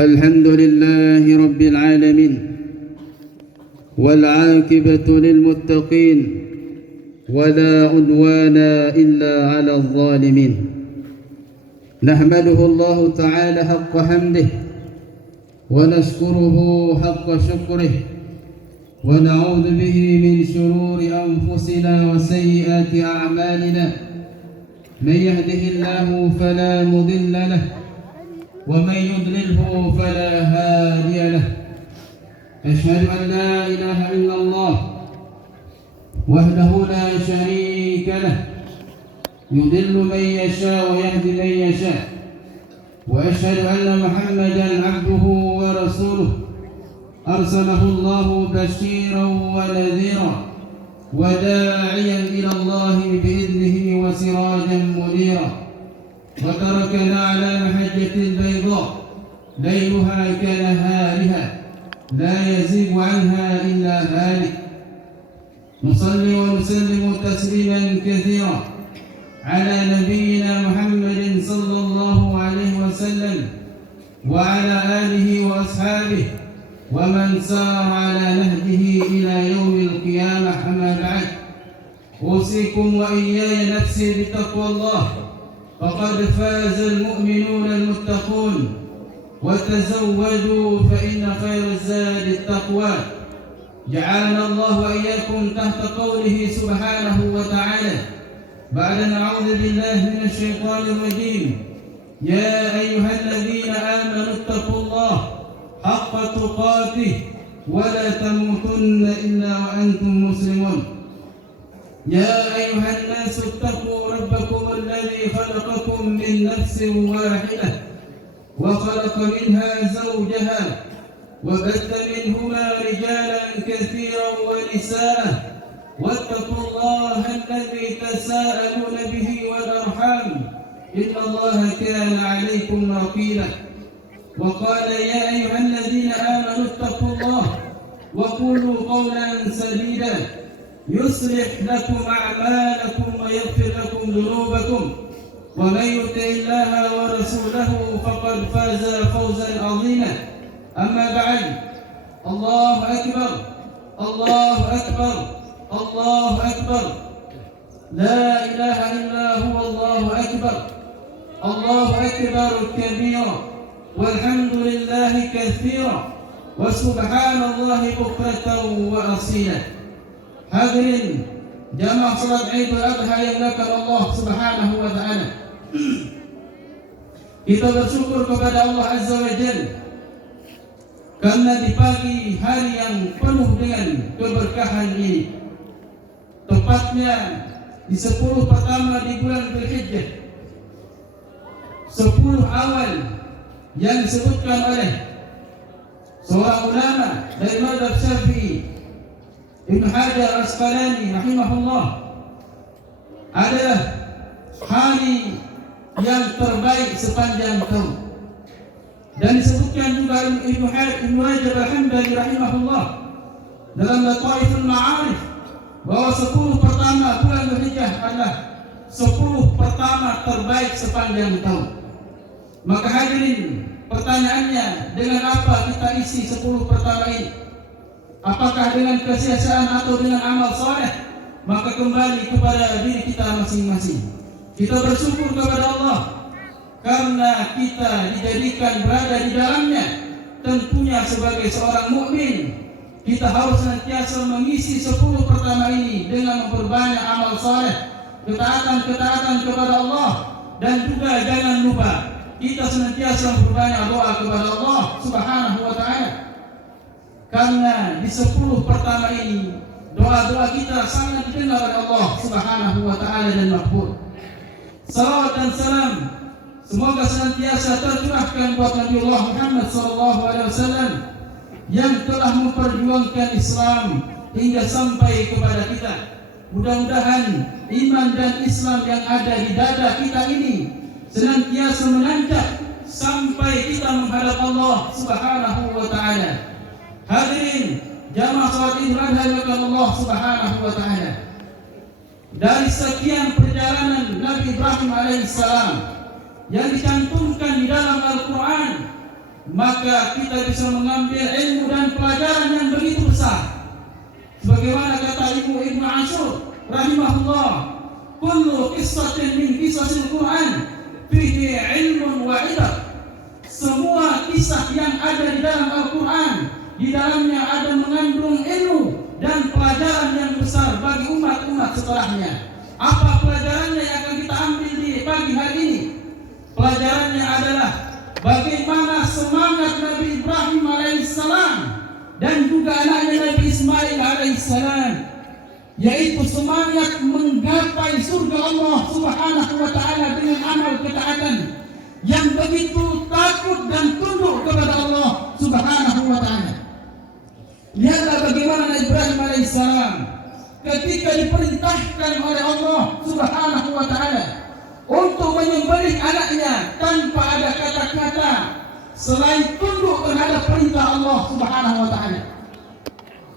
الحمد لله رب العالمين والعاقبة للمتقين ولا عدوان إلا على الظالمين. نحمده الله تعالى حق حمده ونشكره حق شكره ونعوذ به من شرور أنفسنا وسيئات أعمالنا. من يهده الله فلا مضل له ومن يضلله فلا هادي له. أشهد أن لا إله إلا الله وحده لا شريك له يضل من يشاء ويهدي من يشاء. وأشهد أن محمدا عبده ورسوله أرسله الله بشيرا ونذيرا وداعيا إلى الله بإذنه وسراجا منيرا. وتركنا على محجة البيضاء ليلها كنهارها لا يزيغ عنها إلا هالك. نصلي ونسلم تسليما كثيرا على نبينا محمد صلى الله عليه وسلم وعلى آله وأصحابه ومن سار على نهجه إلى يوم القيامة. أما بعد، أوصيكم وإياي نفسي بتقوى الله، فقد فاز المؤمنون المتقون. وتزودوا فإن خير الزاد التقوى. جعلنا الله وإياكم تحت قوله سبحانه وتعالى بعد نعوذ بالله من الشيطان الرجيم: يا أيها الذين آمنوا اتقوا الله حق تقاته ولا تموتن إلا وأنتم مسلمون. يا أيها الناس اتقوا ربكم الذي خلقكم من نفس واحدة وخلق منها زوجها وبث منهما رجالا كثيرا ونساء. واتقوا الله الذي تساءلون به والأرحام إن الله كان عليكم رقيبا. وقال: يا أيها الذين آمنوا اتقوا الله وقولوا قولا سديدا يصلح لكم أعمالكم ويغفر لكم ذنوبكم، ومن يطع الله ورسوله فقد فاز فوزا عظيما. أما بعد، الله أكبر الله أكبر الله أكبر، لا إله إلا هو الله أكبر. الله أكبر كبيرا والحمد لله كثيرا وسبحان الله بكرة وأصيلا. Hadirin jamaah salat Idul Adha yang dimuliakan Allah Subhanahu wa taala. Kita bersyukur kepada Allah Azza wa Jalla karena di pagi hari yang penuh dengan keberkahan ini, tepatnya di 10 pertama di bulan Dzulhijjah, 10 awal yang disebutkan oleh seorang ulama dari mazhab Syafi'i, Ibnu Hajar Asqalani rahimahullah, adalah hari yang terbaik sepanjang tahun. Dan disebutkan juga Ibnu Rajab Al-Hanbali rahimahullah dalam Lataiful Ma'arif bahwa 10 pertama bulan Dzulhijjah adalah 10 pertama terbaik sepanjang tahun. Maka hadirin, pertanyaannya, dengan apa kita isi 10 pertama ini? Apakah dengan kesia-siaan atau dengan amal soleh? Maka kembali kepada diri kita masing-masing. Kita bersyukur kepada Allah karena kita dijadikan berada di dalamnya. Tentunya sebagai seorang mukmin, kita harus senantiasa mengisi 10 pertama ini dengan memperbanyak amal soleh, ketaatan kepada Allah. Dan juga jangan lupa kita senantiasa memperbanyak doa kepada Allah Subhanahu wa ta'ala, karena di 10 pertama ini doa-doa kita sangat didengar oleh Allah Subhanahu wa ta'ala dan makbul. Salawat dan salam semoga senantiasa tercurahkan buat Nabi Allah Muhammad SAW yang telah memperjuangkan Islam hingga sampai kepada kita. Mudah-mudahan iman dan Islam yang ada di dada kita ini senantiasa menancap sampai kita menghadap Allah Subhanahu wa ta'ala. Hadirin jamaah salat Idul Adha yang Allah Subhanahu wa ta'ala, dari sekian perjalanan Nabi Ibrahim alaihissalam yang dicantumkan di dalam Al-Quran maka kita bisa mengambil ilmu dan pelajaran yang begitu besar. Sebagaimana kata Ibnu Ashur rahimahullah, kullu qissatin min qisasil Quran fihi ilmun wa ibar. Semua kisah yang ada di dalam Al-Quran, di dalamnya ada mengandung ilmu dan pelajaran yang besar bagi umat-umat setelahnya. Apa pelajarannya yang akan kita ambil di pagi hari ini? Pelajarannya adalah bagaimana semangat Nabi Ibrahim alaihissalam dan juga anaknya Nabi Ismail alaihissalam, yaitu semangat menggapai surga Allah Subhanahu wa taala dengan amal ketaatan yang begitu takut dan tunduk kepada Allah Subhanahu wa taala. Lihatlah bagaimana Nabi Ibrahim alaihissalam ketika diperintahkan oleh Allah Subhanahu wa taala untuk menyembelih anaknya tanpa ada kata-kata selain tunduk terhadap perintah Allah Subhanahu wa taala.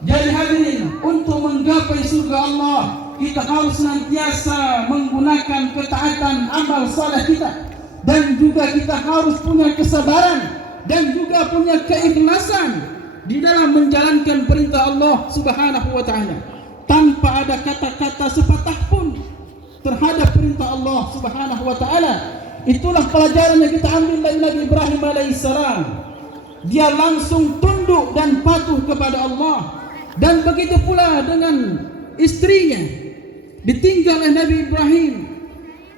Jadi hadirin, untuk menggapai surga Allah, kita harus senantiasa menggunakan ketaatan amal saleh kita, dan juga kita harus punya kesabaran dan juga punya keikhlasan di dalam menjalankan perintah Allah Subhanahu wa taala tanpa ada kata-kata sepatah pun terhadap perintah Allah Subhanahu wa taala. Itulah pelajaran yang kita ambil dari Nabi Ibrahim alaihissalam. Dia langsung tunduk dan patuh kepada Allah. Dan begitu pula dengan istrinya, ditinggal oleh Nabi Ibrahim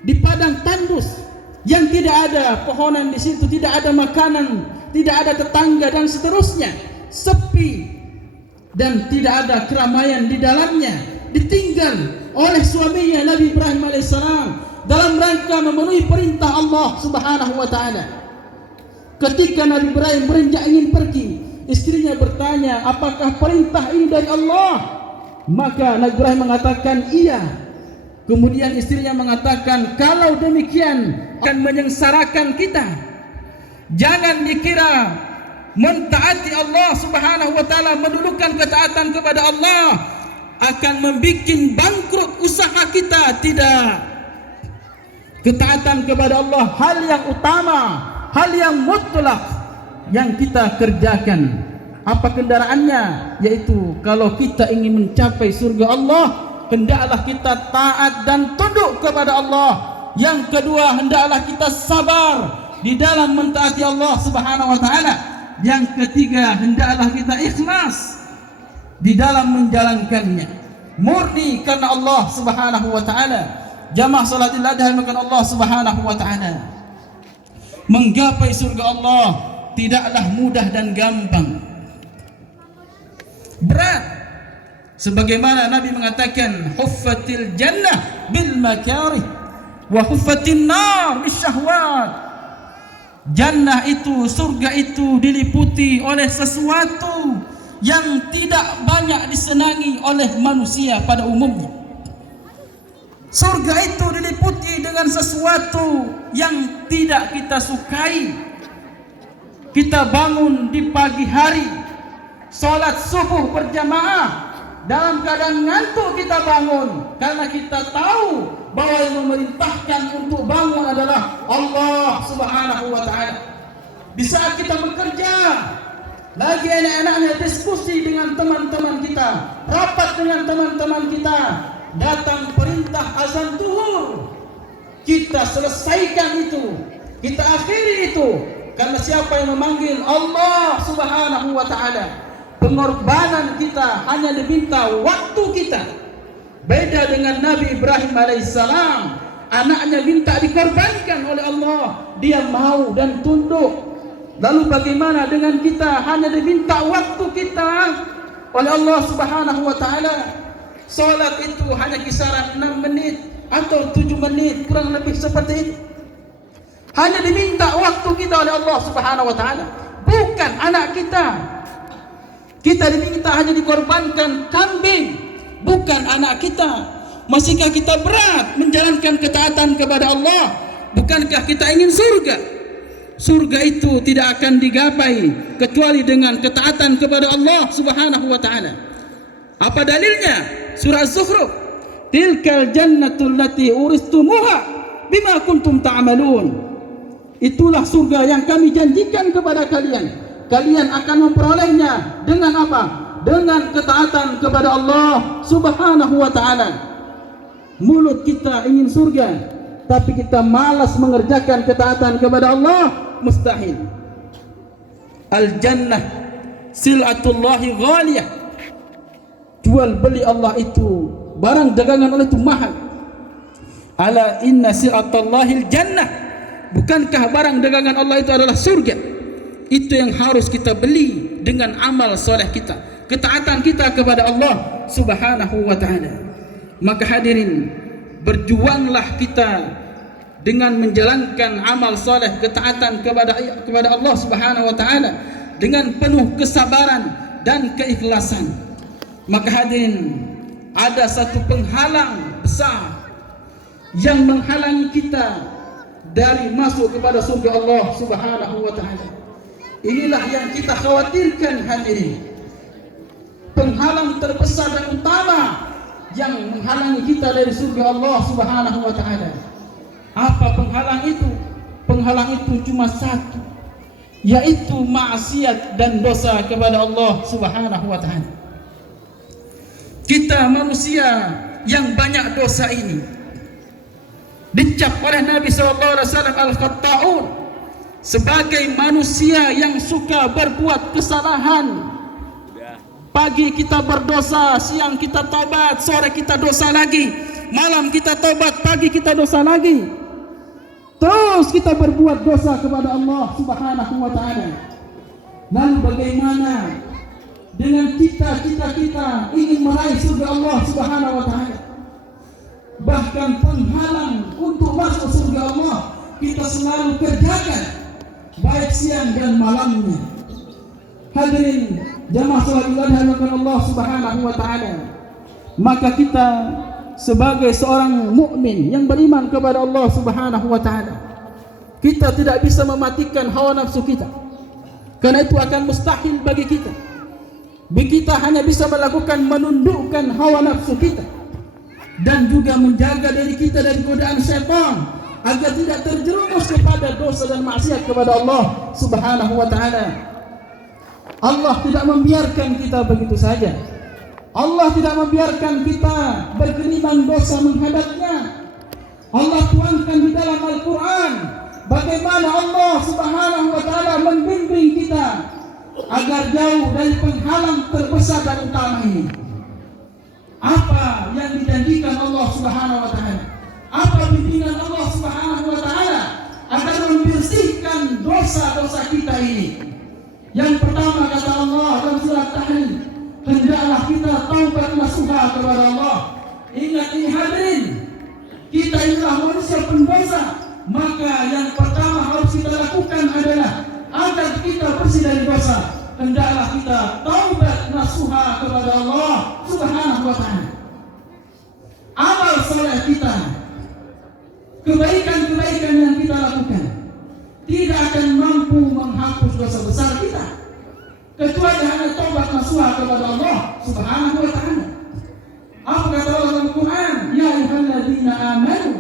di padang tandus yang tidak ada pohonan di situ, tidak ada makanan, tidak ada tetangga dan seterusnya, sepi dan tidak ada keramaian di dalamnya. Ditinggal oleh suaminya Nabi Ibrahim alaihissalam dalam rangka memenuhi perintah Allah Subhanahu wa taala. Ketika Nabi Ibrahim beranjak ingin pergi, istrinya bertanya, apakah perintah ini dari Allah? Maka Nabi Ibrahim mengatakan iya. Kemudian istrinya mengatakan, kalau demikian akan menyengsarakan kita. Jangan dikira mentaati Allah Subhanahu wa taala, mendudukan ketaatan kepada Allah akan membuat bangkrut usaha kita. Tidak. Ketaatan kepada Allah hal yang utama, hal yang mutlak yang kita kerjakan. Apa kendaraannya? Yaitu kalau kita ingin mencapai surga Allah, hendaklah kita taat dan tunduk kepada Allah. Yang kedua, hendaklah kita sabar di dalam mentaati Allah Subhanahu wa taala. Yang ketiga, hendaklah kita ikhlas di dalam menjalankannya, murni karena Allah Subhanahu wa taala. Jamaah salatil adha makan Allah Subhanahu wa taala. Menggapai surga Allah tidaklah mudah dan gampang. Berat. Sebagaimana Nabi mengatakan, huffatil jannah bil makarih wa huffatin nar bis syahwat. Jannah itu, surga itu diliputi oleh sesuatu yang tidak banyak disenangi oleh manusia pada umumnya. Surga itu diliputi dengan sesuatu yang tidak kita sukai. Kita bangun di pagi hari, salat subuh berjamaah, dalam keadaan ngantuk kita bangun, karena kita tahu bahwa yang memerintahkan untuk bangun adalah Allah Subhanahu wa taala. Di saat kita bekerja, lagi anak-anaknya diskusi dengan teman-teman kita, rapat dengan teman-teman kita, datang perintah azan zuhur, kita selesaikan itu, kita akhiri itu, karena siapa yang memanggil? Allah Subhanahu wa taala. Pengorbanan kita hanya diminta waktu kita. Beda dengan Nabi Ibrahim alaihissalam, anaknya minta dikorbankan oleh Allah, dia mau dan tunduk. Lalu bagaimana dengan kita? Hanya diminta waktu kita oleh Allah Subhanahu wa taala. Salat itu hanya kisaran 6 menit atau 7 menit, kurang lebih seperti itu. Hanya diminta waktu kita oleh Allah Subhanahu wa taala, bukan anak kita. Kita diminta hanya dikorbankan kambing, bukan anak kita. Masihkah kita berat menjalankan ketaatan kepada Allah? Bukankah kita ingin surga? Surga itu tidak akan digapai kecuali dengan ketaatan kepada Allah Subhanahu wa taala. Apa dalilnya? Surah Az-Zukhruf, tilkal jannatul lati uristumuha bima kuntum ta'malun. Itulah surga yang kami janjikan kepada kalian. Kalian akan memperolehnya dengan apa? Dengan ketaatan kepada Allah Subhanahu wa ta'ala. Mulut kita ingin surga, tapi kita malas mengerjakan ketaatan kepada Allah, mustahil. Al-jannah sil'atullahi ghaliyah. Jual beli Allah itu, barang dagangan Allah itu mahal. Ala inna sil'atullahil jannah. Bukankah barang dagangan Allah itu adalah surga? Itu yang harus kita beli dengan amal soleh kita, ketaatan kita kepada Allah Subhanahu wa ta'ala. Maka hadirin, berjuanglah kita dengan menjalankan amal soleh, ketaatan kepada Allah Subhanahu wa ta'ala dengan penuh kesabaran dan keikhlasan. Maka hadirin, ada satu penghalang besar yang menghalangi kita dari masuk kepada surga Allah Subhanahu wa ta'ala. Inilah yang kita khawatirkan hadirin. Penghalang terbesar dan utama yang menghalangi kita dari surga Allah Subhanahu wa ta'ala. Apa penghalang itu? Penghalang itu cuma satu, yaitu maksiat dan dosa kepada Allah Subhanahu wa ta'ala. Kita manusia yang banyak dosa ini dicap oleh Nabi SAW al-khatta'un, sebagai manusia yang suka berbuat kesalahan. Pagi kita berdosa, siang kita tobat, sore kita dosa lagi, malam kita tobat, pagi kita dosa lagi. Terus kita berbuat dosa kepada Allah Subhanahu wa ta'ala. Lalu bagaimana dengan kita ingin meraih surga Allah Subhanahu wa ta'ala? Bahkan penghalang untuk masuk surga Allah kita selalu kerjakan, baik siang dan malamnya. Hadirin jamaah salat Idul Allah Subhanahu wa ta'ala, maka kita sebagai seorang mukmin yang beriman kepada Allah Subhanahu wa ta'ala, kita tidak bisa mematikan hawa nafsu kita, karena itu akan mustahil bagi kita. Kita hanya bisa melakukan menundukkan hawa nafsu kita dan juga menjaga diri kita dari godaan syaitan agar tidak terjerumus kepada dosa dan maksiat kepada Allah Subhanahu wa ta'ala. Allah tidak membiarkan kita begitu saja. Allah tidak membiarkan kita bergelimang dosa menghadapnya. Allah tuangkan di dalam Al-Quran bagaimana Allah Subhanahu wa ta'ala membimbing kita agar jauh dari penghalang terbesar dan utama ini. Apa yang dijanjikan Allah Subhanahu wa ta'ala? Apa bimbingan Allah Subhanahu wa ta'ala agar membersihkan dosa-dosa kita ini? Yang pertama kata Allah dalam surat Tahrim, hendaklah kita taubat nasuha kepada Allah. Ingat ini hadirin, kita inilah manusia pendosa. Maka yang pertama harus kita lakukan adalah agar kita bersih dari dosa, hendaklah kita taubat nasuha kepada Allah Subhanahu wa ta'ala. Amal soleh kita, kebaikan-kebaikan yang kita lakukan tidak akan mampu menghapus dosa besar kita, kecuali hanya taubat nasuha kepada Allah Subhanahu wa ta'ala. Apa kata Allah dalam Quran? Ya ayyuhalladzina amanu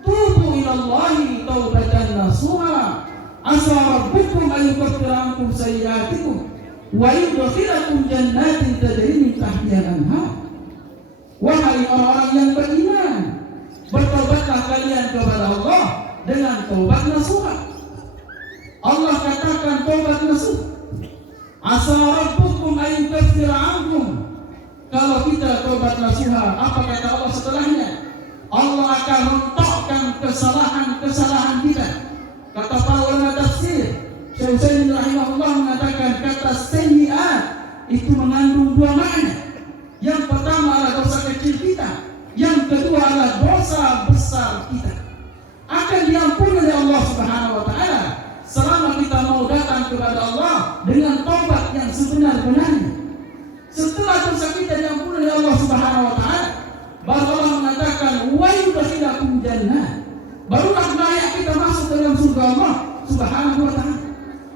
tubu ilallahi taubatan nasuha asa rabbukum an yukaffira ankum sayyi'atikum wa yudkhilakum jannatin tajri min tahtiha al-anhar. Wahai orang-orang yang beriman, bertobatlah kalian kepada Allah dengan taubat nasuha. Allah katakan taubat nasuha. Asa rabbukum an yukaffira ankum. Kalau kita taubat nasuha, apa kata Allah setelahnya? Allah akan mentokkan kesalahan-kesalahan kita. Kata para ulama tafsir, Syekh Utsaimin rahimahullah mengatakan kata sayyi'at itu mengandung dua makna. Yang pertama adalah dosa kecil kita, yang kedua adalah dosa besar kita. Akan diampuni oleh Allah Subhanahu wa ta'ala selama kita mau datang kepada Allah dengan taubat yang sebenar-benarnya. Setelah dosa kita diampuni oleh Allah Subhanahu wa ta'ala, baru Allah mengatakan wa yudkhilakum jannah, barulah layak kita masuk dalam surga Allah Subhanahu wa ta'ala.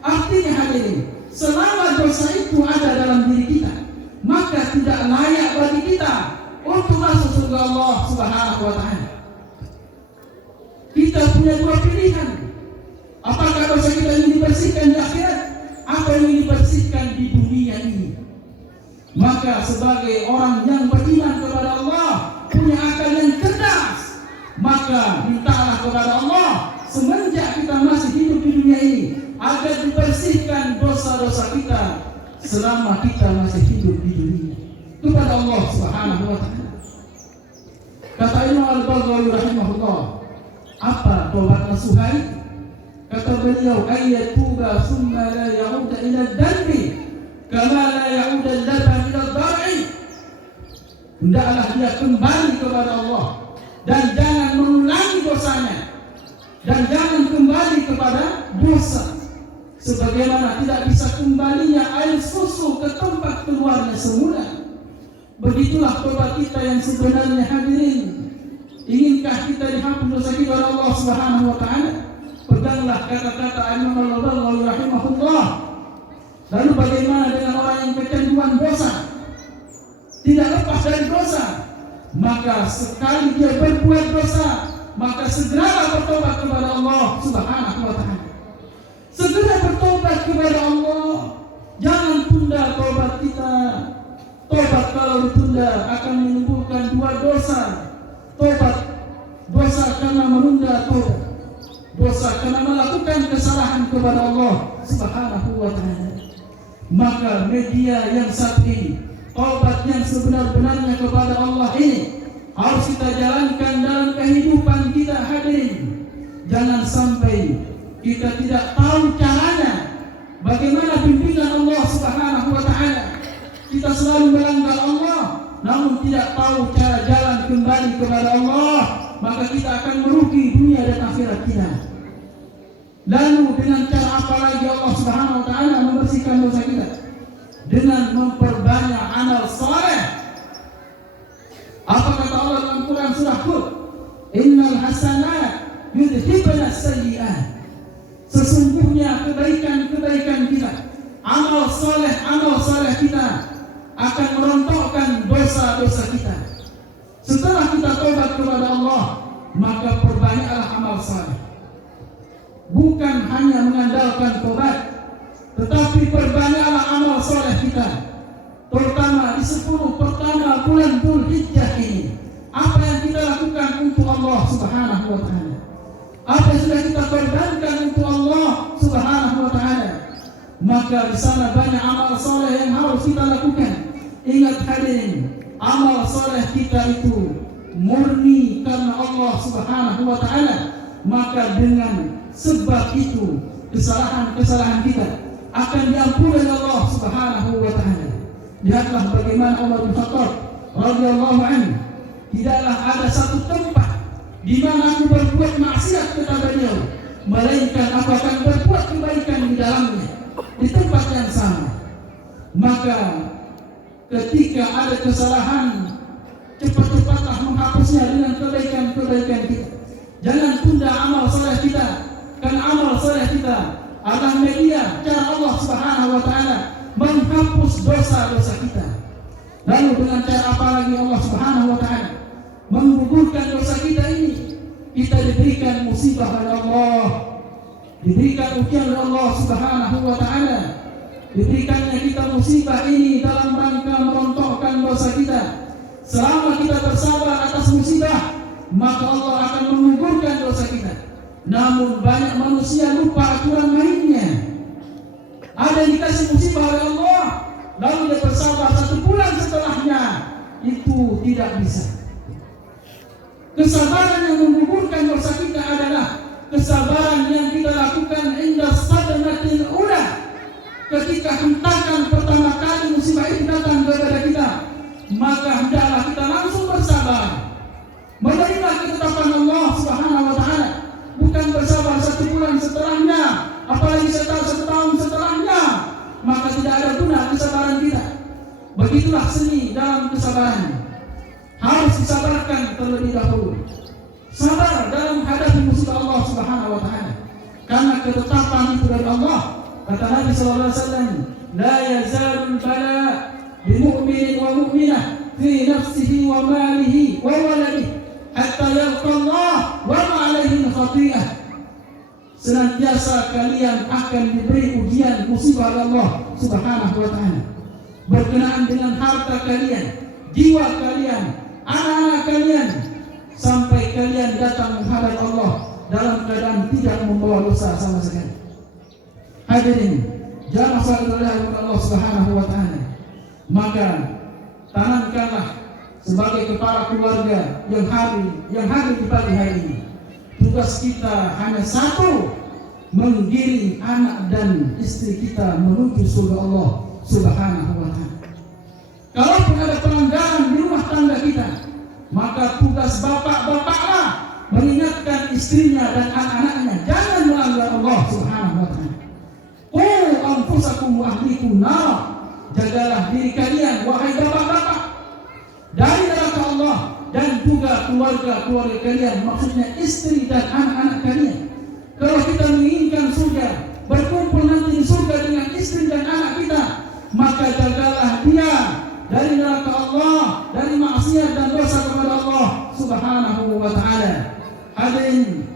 Artinya hadirin, selama dosa itu ada dalam diri kita, maka tidak layak bagi kita untuk masuk surga Allah Subhanahu wa ta'ala. Kita punya dua pilihan. Apakah dosa kita ini dibersihkan di akhirat? Apa yang dibersihkan di dunia ini? Maka sebagai orang yang beriman kepada Allah, punya akal yang cerdas, maka mintalah kepada Allah semenjak kita masih hidup di dunia ini agar dibersihkan dosa-dosa kita selama kita masih hidup di dunia kepada Allah Subhanahu wa taala. Kata Imam Al-Baghawi rahimahullah, apa taubat nasuhai? Kata beliau, ayyatuba summa la ya'uda ila dhanbi kama la ya'uda al-laban ila dhar'i. Hendaklah dia kembali kepada Allah dan jangan mengulangi dosanya, dan jangan kembali kepada dosa sebagaimana tidak bisa kembalinya air susu ke tempat keluarnya semula. Begitulah tobat kita yang sebenarnya, hadirin. Inginkah kita dihapus dosa kita oleh Allah Subhanahu wa taala? Peganglah kata-kata Imam Al-Baghawi rahimahullah. Lalu bagaimana dengan orang yang kecanduan dosa, tidak lepas dari dosa? Maka sekali dia berbuat dosa, maka segeralah bertobat kepada Allah Subhanahu wa taala. Segera bertobat kepada Allah. Jangan tunda tobat kita. Tobat kalau ditunda akan menimbulkan dua dosa. Tobat, dosa karena menunda tobat, dosa karena melakukan kesalahan kepada Allah Subhanahu wa taala. Maka media yang satu ini, tobat yang sebenar-benarnya kepada Allah ini harus kita jalankan dalam kehidupan kita, hadirin. Jangan sampai kita tidak tahu caranya, bagaimana bimbingan Allah Subhanahu wa taala. Kita selalu melanggar Allah, namun tidak tahu cara jalan kembali kepada Allah, maka kita akan merugi dunia dan akhirat kita. Lalu dengan cara apa lagi Allah Subhanahu wa taala membersihkan dosa kita? Dengan memperbanyak amal saleh. Apa kata Allah dalam Quran surah Hud? Innal hasanat yudhibna sayyi'at. Sesungguhnya kebaikan-kebaikan kita, amal saleh kita akan merontokkan dosa-dosa kita. Setelah kita tobat kepada Allah, maka perbanyaklah amal saleh. Bukan hanya mengandalkan tobat, tetapi perbanyaklah amal saleh kita. Terutama di 10 pertama bulan Dzulhijjah ini. Apa yang kita lakukan untuk Allah Subhanahu wa taala? Apa yang sudah kita korbankan untuk Allah Subhanahu wa taala? Maka di sana banyak amal saleh yang harus kita lakukan. Ingat hadirin, amal saleh kita itu murni karena Allah Subhanahu wa taala. Maka dengan sebab itu kesalahan-kesalahan kita akan diampuni oleh Allah Subhanahu wa taala. Lihatlah bagaimana Umar bin Khattab radhiyallahu anhu, tidaklah ada satu tempat di mana aku berbuat maksiat, kata beliau, melainkan aku akan berbuat kebaikan di dalamnya, di tempat yang sama. Maka ketika ada kesalahan, cepat-cepatlah menghapusnya dengan kebaikan-kebaikan kita. Jangan tunda amal saleh kita, karena amal saleh kita adalah media cara Allah Subhanahu wa taala menghapus dosa-dosa kita. Lalu dengan cara apa lagi Allah Subhanahu wa taala menggugurkan dosa kita ini? Kita diberikan musibah oleh Allah, diberikan ujian oleh Allah Subhanahu wa taala. Diberikannya kita musibah ini dalam rangka merontokkan dosa kita. Selama kita bersabar atas musibah, maka Allah akan menggugurkan dosa kita. Namun banyak manusia lupa aturan mainnya. Ada yang dikasih musibah oleh Allah, lalu dia bersabar 1 bulan setelahnya, itu tidak bisa. Kesabaran yang menggugurkan dosa kita adalah kesabaran yang kita lakukan inda sadmatil ula. Ketika hentakan pertama kali musibah itu datang kepada kita, maka hendaklah kita langsung bersabar, menerima ketetapan Allah Subhanahu wa taala, bukan bersabar 1 bulan setelahnya, apalagi 1 tahun setelahnya, maka tidak ada guna kesabaran kita. Begitulah seni dalam kesabaran, harus disabarkan terlebih dahulu. Sabar dalam menghadapi musibah Allah Subhanahu wa taala, karena ketetapan itu dari Allah. Kata Nabi sallallahu alaihi wasallam, la yazalul bala bi mu'minin wa mu'minah fi nafsihi wa malihi wa waladihi hatta yalqa Allah wa ma alaihi khati'ah. senantiasa kalian akan diberi ujian musibah oleh Allah Subhanahu wa ta'ala berkenaan dengan harta kalian, jiwa kalian, anak-anak kalian, sampai kalian datang menghadap Allah dalam keadaan tidak membawa dosa sama sekali. Hadirin jamaah sallallahu Allah Subhanahu wa ta'ala, maka tanamkanlah sebagai kepala keluarga yang hadir di pagi hari ini, tugas kita hanya satu, menggiring anak dan istri kita menuju surga Allah Subhanahu wa ta'ala. Kalaupun ada pelanggaran di rumah tangga kita, maka tugas bapak-bapaklah mengingatkan istrinya dan anak-anaknya jangan melanggar Allah Subhanahu wa ta'ala. Qu anfusakum wa ahlikum nar, jagalah diri kalian wahai bapak-bapak dari neraka Allah dan juga keluarga kalian, maksudnya istri dan anak-anak kalian. Kalau kita menginginkan surga, berkumpul nanti di surga dengan istri dan anak kita, maka jagalah dia dari neraka Allah, dari maksiat dan dosa kepada Allah Subhanahu wa ta'ala. Hadirin,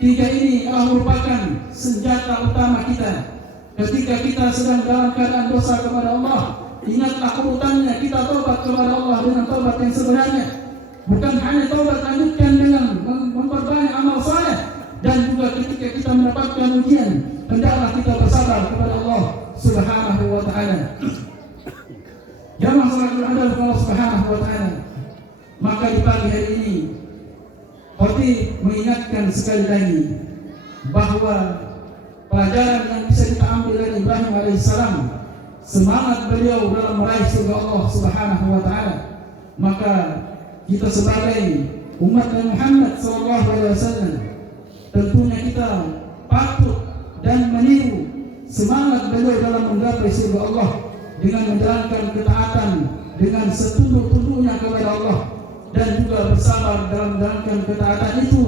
tiga ini adalah merupakan senjata utama kita ketika kita sedang dalam keadaan dosa kepada Allah. Ingatlah urutannya, kita taubat kepada Allah dengan taubat yang sebenarnya, bukan hanya taubat lanjutkan dengan memperbanyak amal saleh, dan juga ketika kita mendapatkan ujian hendaklah kita bersabar kepada Allah Subhanahu wa ta'ala. Jamaah salatul adab Allah Subhanahu wa ta'ala, maka di pagi hari ini Khotib mengingatkan sekali lagi bahwa pelajaran yang bisa kita ambil dari Ibrahim alaihissalam, semangat beliau dalam meraih surga Allah Subhanahu wa ta'ala, maka kita sebagai umat Muhammad sallallahu alaihi wasallam tentunya kita patut dan meniru semangat beliau dalam menggapai surga Allah dengan menjalankan ketaatan dengan setunduk-tunduknya kepada Allah, dan juga bersabar dalam menjalankan ketaatan itu,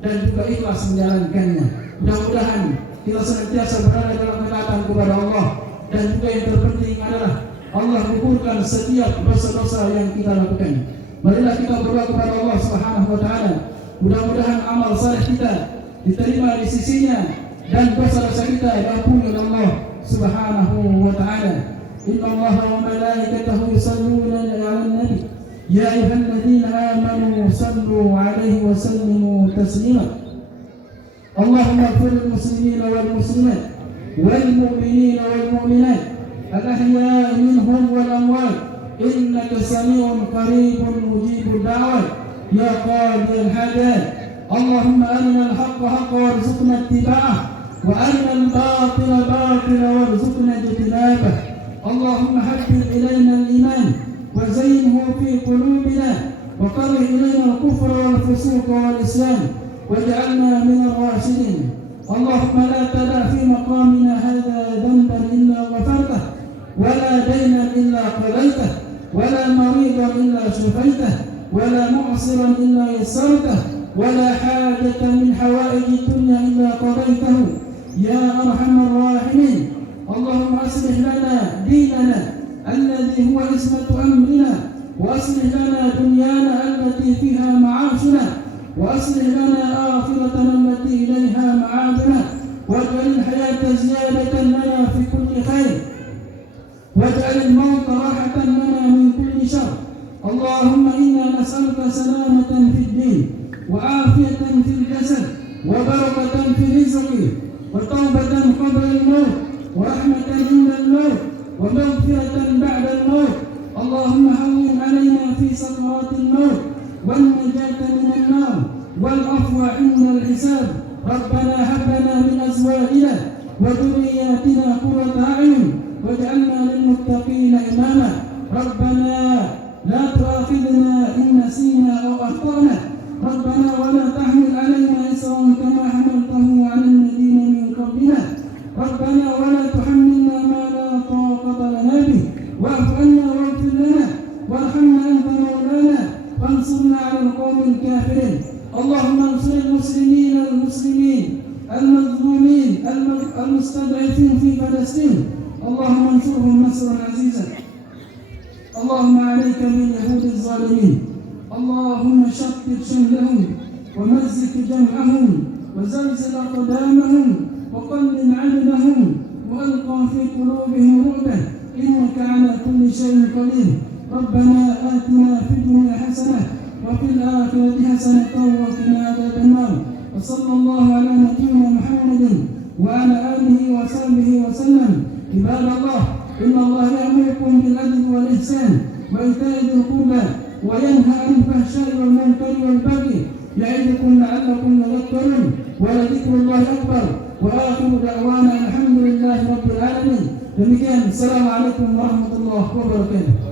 dan juga ikhlas menjalankannya. Mudah-mudahan kita senantiasa berada dalam ketaatan kepada Allah, dan juga yang terpenting adalah Allah gugurkan setiap dosa-dosa yang kita lakukan. Marilah kita berdoa kepada Allah Subhanahu wa ta'ala, mudah-mudahan amal saleh kita diterima di sisinya dan dosa-dosa kita diampuni oleh Allah Subhanahu wa ta'ala. Inna Allah wa malaikatahu yusalluna 'alan nabi ya ayyuhalladzina amanu sallu 'alaihi wa sallimu taslima. Allahumma ighfir lil muslimina wal muslimat wal mu'minina wal mu'minat al-ahya'i minhum wal amwat innaka sami'un qaribun mujibud da'wat ya qadiyal hajat. Allahumma arina al-haqqa haqqan warzuqna ittiba'ah wa arina al-batila batila warzuqna ijtinabah. Allahumma habbib ilayna al-iman wa zayyinhu fi qulubina wa karrih ilayna al-kufra wal fusuqa wal isyan waj'alna min ar-rashidin. Allahumma la tada' fi maqamina hadha dhanban illa ghafartah wa la daynan illa qadaytah wa la maridan illa shafaytah wa la mu'siran illa yassartah wa la hajatan min hawaiji dunya illa qadaytahu ya arhamar rahimin. اللهم أصلح لنا ديننا الذي هو عصمة أمرنا وأصلح لنا دنيانا التي فيها معاشنا وأصلح لنا آخرتنا التي إليها معادنا واجعل الحياة زيادة لنا في كل خير واجعل الموت راحة لنا من كل شر. اللهم إنا نسألك سلامة في الدين وعافية في الجسد وبركة في الرزق وتوبة قبل الموت ورحمة عند الموت ومغفرة بعد الموت. اللهم هون علينا في سكرات الموت والنجاة من النار والعفو عند الحساب. ربنا هب لنا من أزواجنا وذرياتنا قرة أعين واجعلنا للمتقين إماما. ربنا لا تؤاخذنا إن نسينا أو أخطأنا. ربنا ولا تحمل علينا إصرا كما حملته على الذين من قبلنا. ربنا ولا تحملنا ما لا طاقة لنا به واعف عنا واغفر لنا وارحمنا أنت مولانا وانصرنا على القوم الكافرين. اللهم انصر المسلمين المظلومين المستضعفين في فلسطين. اللهم انصرهم نصرا عزيزا. اللهم عليك باليهود الظالمين. اللهم شتت شملهم ومزق جمعهم وزلزل أقدامهم وقلل عدلهم وألقى في قلوبهم رعبا إنك على كل شيء قدير. ربنا آتنا في الدنيا حسنة وفي الآخرة حسنة وقنا عذاب النار. وصلى الله على نبينا محمد وعلى آله وصحبه وسلم. عباد الله، إن الله يأمركم بالعدل والإحسان وإيتاء ذي القربى وينهى عن الفحشاء والمنكر والبغي يعظكم لعلكم تذكرون. ولذكر الله أكبر. وآخر دعوانا الحمد لله رب العالمين. Demikian, Assalamualaikum warahmatullahi wabarakatuh.